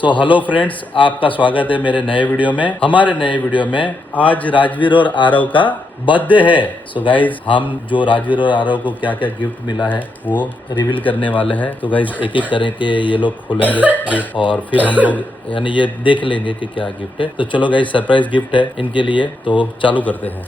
तो hello friends, आपका स्वागत है मेरे नए वीडियो में। हमारे नए वीडियो में आज राजवीर और आरव का बर्थडे है। सो गाइज, हम जो राजवीर और आरव को क्या क्या गिफ्ट मिला है वो रिवील करने वाले हैं। तो गाइज एक एक करके ये लोग खोलेंगे गिफ्ट और फिर हम लोग यानी ये देख लेंगे कि क्या गिफ्ट है। तो चलो गाइज, सरप्राइज गिफ्ट है इनके लिए, तो चालू करते हैं।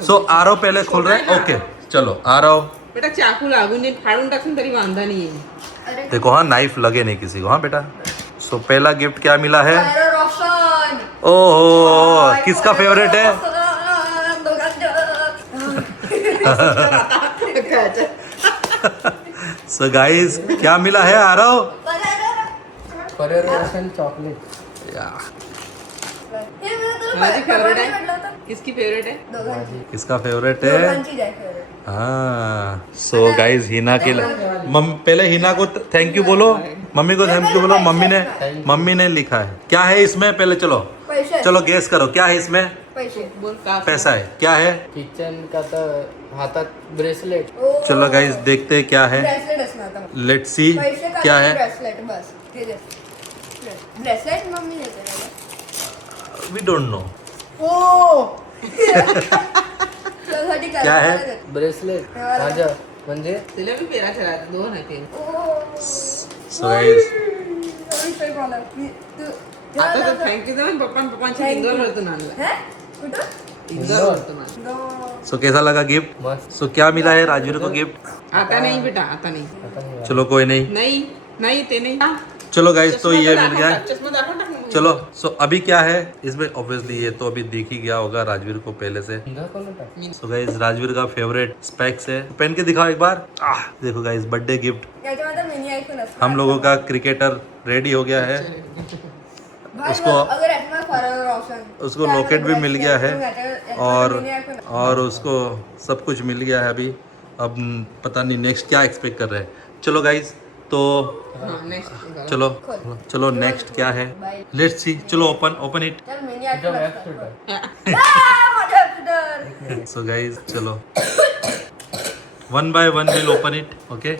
सो आरव पहले खोल रहे हैं। ओके चलो आरव। बेटा चाकू लागून दे, फाड़ून टाकून तरी वांधा नहीं आहे। देखो हाँ, नाइफ लगे नहीं किसी को। हाँ बेटा। सो पहला गिफ्ट क्या मिला है? ओहो, किसका फेवरेट है? सो गाइस, क्या मिला है आरव? चॉकलेट। माझी फेवरेट है। किसकी फेवरेट है? किसका फेवरेट है? हाँ। सो गाइस, हिना के पहले हिना को थैंक यू बोलो, मम्मी को थैंक यू बोलो। मम्मी ने लिखा है। क्या है इसमें? पहले चलो गेस करो, क्या है इसमें? पैसा है। क्या है? किचन का तो हातात ब्रेसलेट। चलो गाइस, देखते हैं क्या है। लेट्स सी क्या है। ब्रेसलेट मम्मी ने दिया। वी डोंट नो क्या है। ब्रेसलेट माझ्या म्हणजे तिला मी पेरा चला दोन आहे ते। सो गाइस, आता तर थँक्यू दे पप्पांच्या इंदोर वरतून आणला। इंदोर वरतून आणला। सो कैसा लगा गिफ्ट? मस्त। सो क्या मिला है राजवीर को गिफ्ट? आता नाही बेटा, आता नाही। चलो कोई नहीं। नाही ते नाही। चलो गाइस, तो ये मिल गया। चष्मा दाखव टाक मग। चलो सो अभी क्या है इसमें? ऑब्वियसली ये तो अभी दिख ही गया होगा राजवीर को पहले से। सो गाइस, राजवीर का फेवरेट स्पेक्स है। पहन के दिखाओ एक बार। देखो गाइस, बर्थडे गिफ्ट। हम लोगों का क्रिकेटर रेडी हो गया है। उसको लॉकेट भी मिल गया है और उसको सब कुछ मिल गया है अभी। अब पता नहीं नेक्स्ट क्या एक्सपेक्ट कर रहे हैं। चलो गाइस, तो चलो नेक्स्ट क्या है? Let's see. चलो ओपन इट। सो गाइस, चलो 1 by 1 will open it. Okay.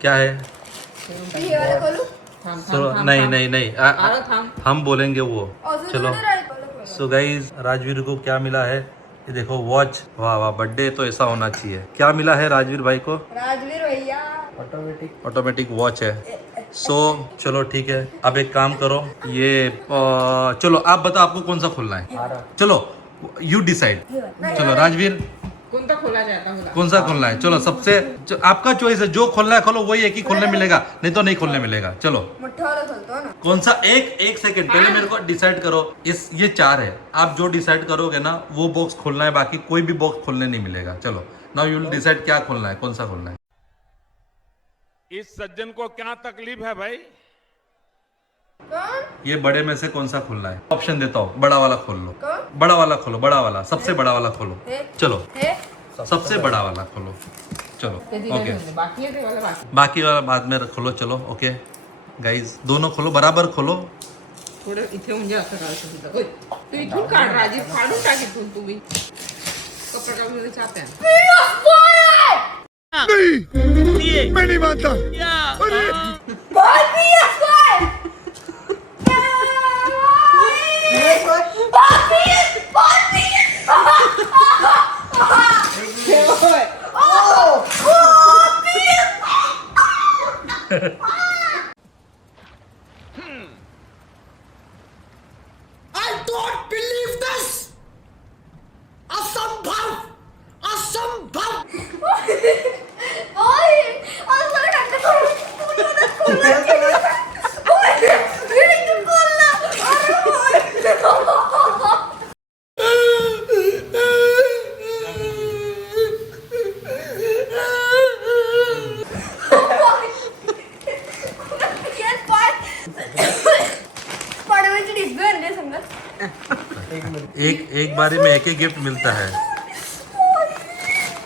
क्या है? नहीं हम बोलेंगे वो। चलो सो गाइस, राजवीर को क्या मिला है? ये देखो वॉच। वाह वाह, बर्थडे तो ऐसा होना चाहिए। क्या मिला है राजवीर भाई को? राजवीर भैया ऑटोमेटिक वॉच है। सो चलो ठीक है, अब एक काम करो, ये चलो आप बताओ आपको कौन सा खोलना है। चलो यू डिसाइड। चलो राजवीर, कोणता खोला जाता मला? कौन सा खोलना है? चलो सबसे आपका चॉइस है, जो खोलना है खोलो। वही एक ही खोलने मिलेगा, नहीं तो नहीं खोलने मिलेगा। चलो मुठ्ठा वाला खोलतो ना। कौन सा? एक सेकंड पहले मेरे को डिसाइड करो। ये 4 है, आप जो डिसाइड करोगे ना वो बॉक्स खोलना है, बाकी कोई भी बॉक्स खोलने नहीं मिलेगा। चलो नाउ यू विल डिसाइड क्या खोलना है, कौन सा खोलना है। इस सज्जन को क्या तकलीफ है भाई? ये बड़े में से कौन सा खोलना है? ऑप्शन देता हूँ, बड़ा वाला खोल लो। बड़ा वाला खोलो, बड़ा वाला, सबसे बड़ा वाला खोलो। चलो सबसे बड़ा वाला खोलो। चलो ओके, बाकी आहे ते वाला बाकी वाला बाद में खोलो। चलो ओके गाइज, दोनों खोलो, बराबर खोलो। थोडं इथे म्हणजे असं काढतो तुझं। ओय, तू इथून काढ राजी, फाडून टाक इथून तुम्ही। कपडा काढून चाप्या। मैं नहीं मानता। I don't believe this! असंभव! एक बारी में एक ही गिफ्ट मिलता है।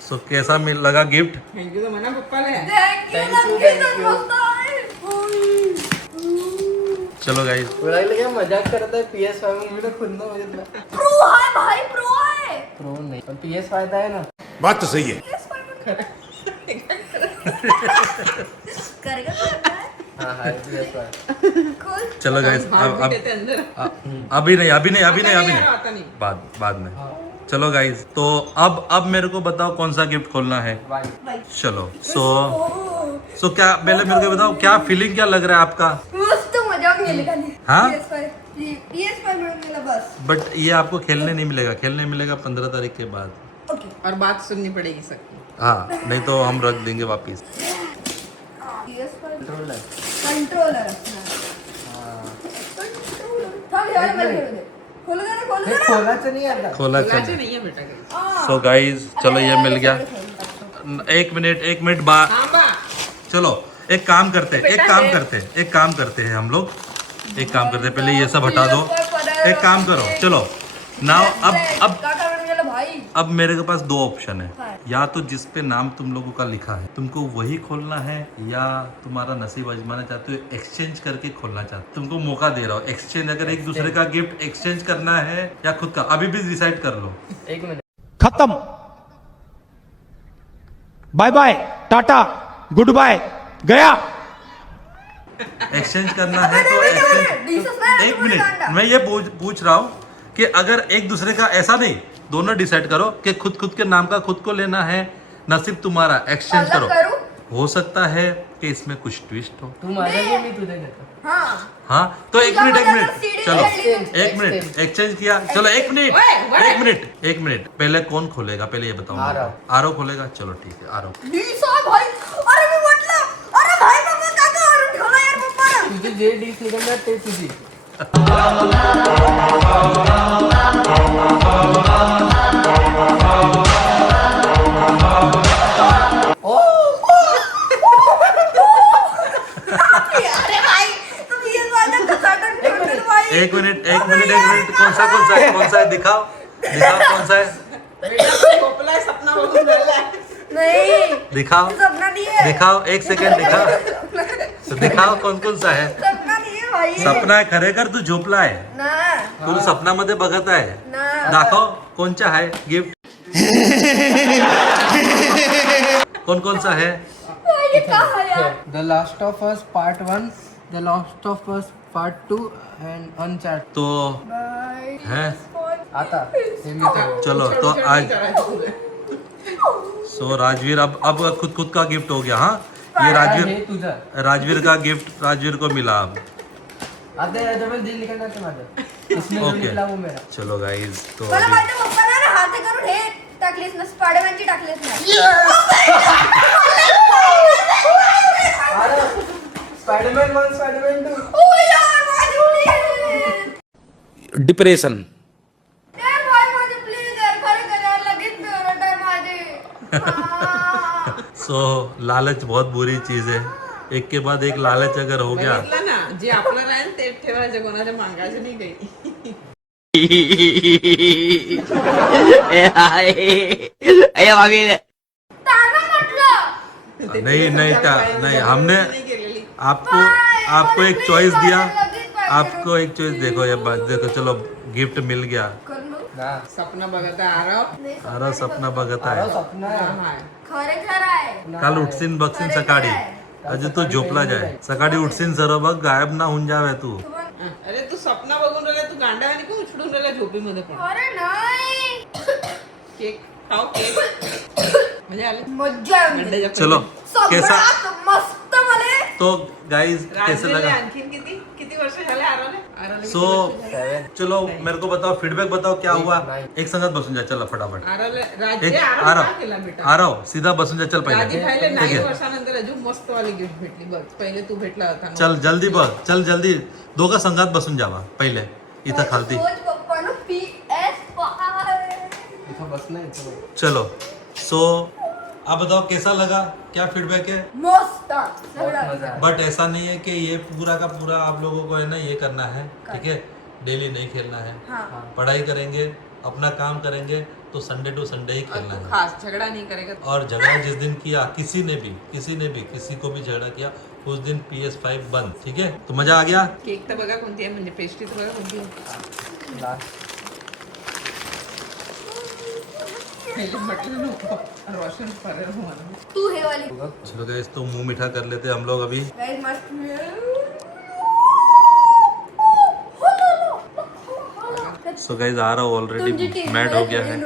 सो कैसा लगा गिफ्ट? थँक्यू तर म्हणा पप्पाला। थँक्यू चलो गाइस, तुला क्या मजाक करत आहे PS5 मध्ये खुन्ना बघितलं प्रो आहे भाई, प्रो आहे. प्रो नाही पण PS5 आहे ना. बात तो सही है. करेगा तो हा हा PS5. खोल. चलो गाइस, भाग अब भी देते अंदर अभी नहीं आता नहीं बाद में. चलो गाइस, तो अब मेरे को बताओ कौन सा गिफ्ट खोलना है. भाई चलो सो क्या, पहले मेरे को बताओ क्या फीलिंग क्या लग रहा है आपका. मस्त मजा गेली खाली. हाँ? PS5 मिळून गेला बस. बट ये आपको खेलने नहीं मिलेगा, खेलने मिलेगा 15 तारीख के बाद. ओके. और बात सुननी पड़ेगी सबकी. हाँ, नहीं तो हम रख देंगे वापिस. PS5 controller. कंट्रोलर असणार. थांब यार मला घेऊ दे. खोलू दे ना, खोलू हे दे ना. खोलाचं नाही आता. खोला लाचे चल. नहीं है बेटा कहीं. सो गाइस, चलो ये मिल गया. एक मिनट बाद. हाँ बा. चलो एक काम करते हैं हम लोग. एक काम करते हैं, पहले ये सब हटा दो. एक काम करो, चलो नाउ अब का करून गेला भाई. अब मेरे के पास 2 ऑप्शन है. हाँ. या तो जिस पे नाम तुम लोगों का लिखा है तुमको वही खोलना है, या तुम्हारा नसीब आजमाना चाहते हो एक्सचेंज करके खोलना चाहते हो. तुमको मौका दे रहा हो एक्सचेंज, अगर एक दूसरे का गिफ्ट एक्सचेंज करना है या खुद का, अभी भी डिसाइड कर लो. एक मिनिट. खत्म. Bye bye, tata, good bye, गया. एक्सचेंज करना है तो एक्सचेंज. एक मिनट, मैं ये पूछ रहा हूँ कि अगर एक दूसरे का, ऐसा नहीं, दोनों डिसाइड करो कि खुद के नाम का खुद को लेना है, नसीब तुम्हारा, एक्सचेंज अलग करो. करू. हो सकता है कि इसमें कुछ ट्विस्ट हो. तू माझा घे, मी तुझे घेतो. हाँ. हाँ तो एक मिनट चलो Exchange, एक मिनट exchange. Exchange KIA. चलो एक मिनट पहले कौन खोलेगा, पहले ये बताओ. आरव. आरव खोलेगा. चलो ठीक है, आरव. दिसा भाई. अरे मी म्हटलं. अरे भाई बाबा काका वरून ठेवला यार पप्पा. तुझी जे डिश निघणार ते तुझी. अरे भाई तुम ये वाला खसाटन ठेवलं भाई. एक मिनट कौन सा है दिखाओ कौन सा है. बेटा तू झोपलाय, सपना बघून राहिलाय. नहीं. दिखाओ सपना नहीं है. दिखाओ, एक सेकंड दिखाओ. तो दिखाओ कौन सा है. सपना नहीं है भाई. सपना आहे खरेखर, तू झोपला आहे. ना. तू सपनामध्ये बघत आहे. ना. दाखव कोणचा आहे गिफ्ट. कौन सा है. ये कहा यार. The last of us part 1, the last of us part 2 and Uncharted. तो भाई. है. आता हे मी ठेवू. चलो तो चिडचिड आज नहीं करायचं तुला. सो राजवीर अब खुद का गिफ्ट हो गया. हाँ, ये हे तुझं. राजवीर का गिफ्ट राजवीर को मिला अब. आता याच्यामध्ये दिल निघणार ते माझं. इसमें जो ओके. निकला वो मेरा. चलो गाइस, तो मला अभी माझ्या पप्पाने ना हात करून हे टाकलीस ना, स्पायडरमॅनची टाकलीस ना. अरे स्पायडरमॅन 1 स्पायडरमॅन 2. ओ यार माझी प्लीज. डिप्रेशन. ए भाई माझी प्लीज यार, खरं कर यार, लगेच फेवरेट आहे माझी. हाँ. सो लालच बहुत बुरी चीज है. एक के बाद एक लालच अगर हो गया. बघितलं ना, जे आपलं राहील तेच ठेवायचं, कोणाच्या मागायचं नाही काही. ताना म्हटलं. नहीं हमने नाही केलेली. आपको एक चॉइस दिया. आपको एक चॉइस, देखो ये बात देखो. चलो गिफ्ट मिल गया. कर मग. ना. सपना बघत आहे आरव. अरे सपना बघत अरे आहे. सपना आहे. हाय. खरं खरं आहे. काल उठसीन बघसीन सकाळी. अजून तू झोपला जाय. सकाळी उठसीन सर्व बघ, गायब ना होऊन जावे तू. अरे तू सपना बघून राहिला, तू गांडावानी कोण उचलून राहिला झोपीमध्ये पण. अरे नाही. केक खाऊ, केक म्हणजे आले मज्जा आहे. अंड्याच्या चलो कैसा. सगळ्यात मस्त मला. तो गाइस कैसे राजवीरला लगा. आणखीन किती वर्ष झाले आरवले. सो चलो मेरे को बताओ, फीडबॅक बताओ क्या हुआ. एक संगत बसून जा, चला फटाफट. आरवले एक राजे आरव का केला आरव बेटा. आरव सीधा बसून जा. चल राजी पहिले खायला ठीक 9 आहे. वर्षानंतर अजून मस्त वाली गिफ्ट भेटली बघ. पहिले तू भेटला होता ना. चल जल्दी बघ, चल जल्दी. दोघं संघात बसून जावा पहिले इथं खालती. रोज पप्पानं PS5. इथं बसलं इथं बघ. चलो सो आप बताओ कैसा लगा, क्या फीडबैक है. मस्त. बहुत सगळं. मजा आहे. बट ऐसा नहीं है कि ये पूरा का पूरा आप लोगों को है ना ये करना है. ठीक है, डेली नहीं खेलना है. हाँ. पढ़ाई करेंगे, अपना काम करेंगे, तो संडे टू संडे ही और खेलना तू है. खास झगड़ा नहीं करेगा. और झगड़ा जिस दिन किया किसी ने भी किसी को भी झगड़ा किया उस दिन PS5 बंद, ठीक है। तो मजा आ गया। केक तर बघा कोणती आहे, म्हणजे पेस्ट्री तर बघा कोणती आहे. लास्ट पहिले म्हटलं नको रोशन परत मला. तू हे वाली चलो गाइस, तो मुंह मीठा कर लेते हम लोग अभी। गाइस मस्त सो गाइस, आरव ऑलरेडी मैड हो गया है।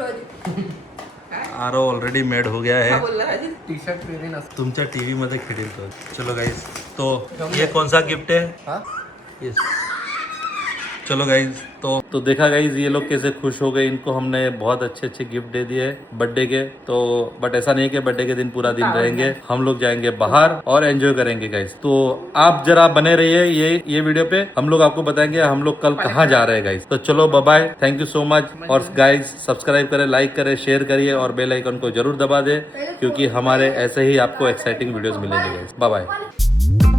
आरव ऑलरेडी मैड हो गया काय है। बोलला राजीव? टी शर्ट वेअरिंग असतो. तुमच्या टीव्ही मध्ये खेळेल तो। चलो गाइस, तो ये कौन सा गिफ्ट है? हा Yes. चलो गाइज, तो देखा गाइज ये लोग कैसे खुश हो गए। इनको हमने बहुत अच्छे अच्छे गिफ्ट दे दिए बर्थडे के। तो बट ऐसा नहीं है कि बर्थडे के दिन पूरा दिन रहेंगे, हम लोग जाएंगे बाहर और एंजॉय करेंगे गाइज। तो आप जरा बने रहिए ये वीडियो पे, हम लोग आपको बताएंगे हम लोग कल कहाँ जा रहे हैं गाइज। तो चलो bye bye, thank you so much. और गाइज सब्सक्राइब करें, लाइक करें, शेयर करिए और बेल आइकन को जरूर दबा दे, क्योंकि हमारे ऐसे ही आपको एक्साइटिंग वीडियोस मिलेंगे गाइज। Bye bye.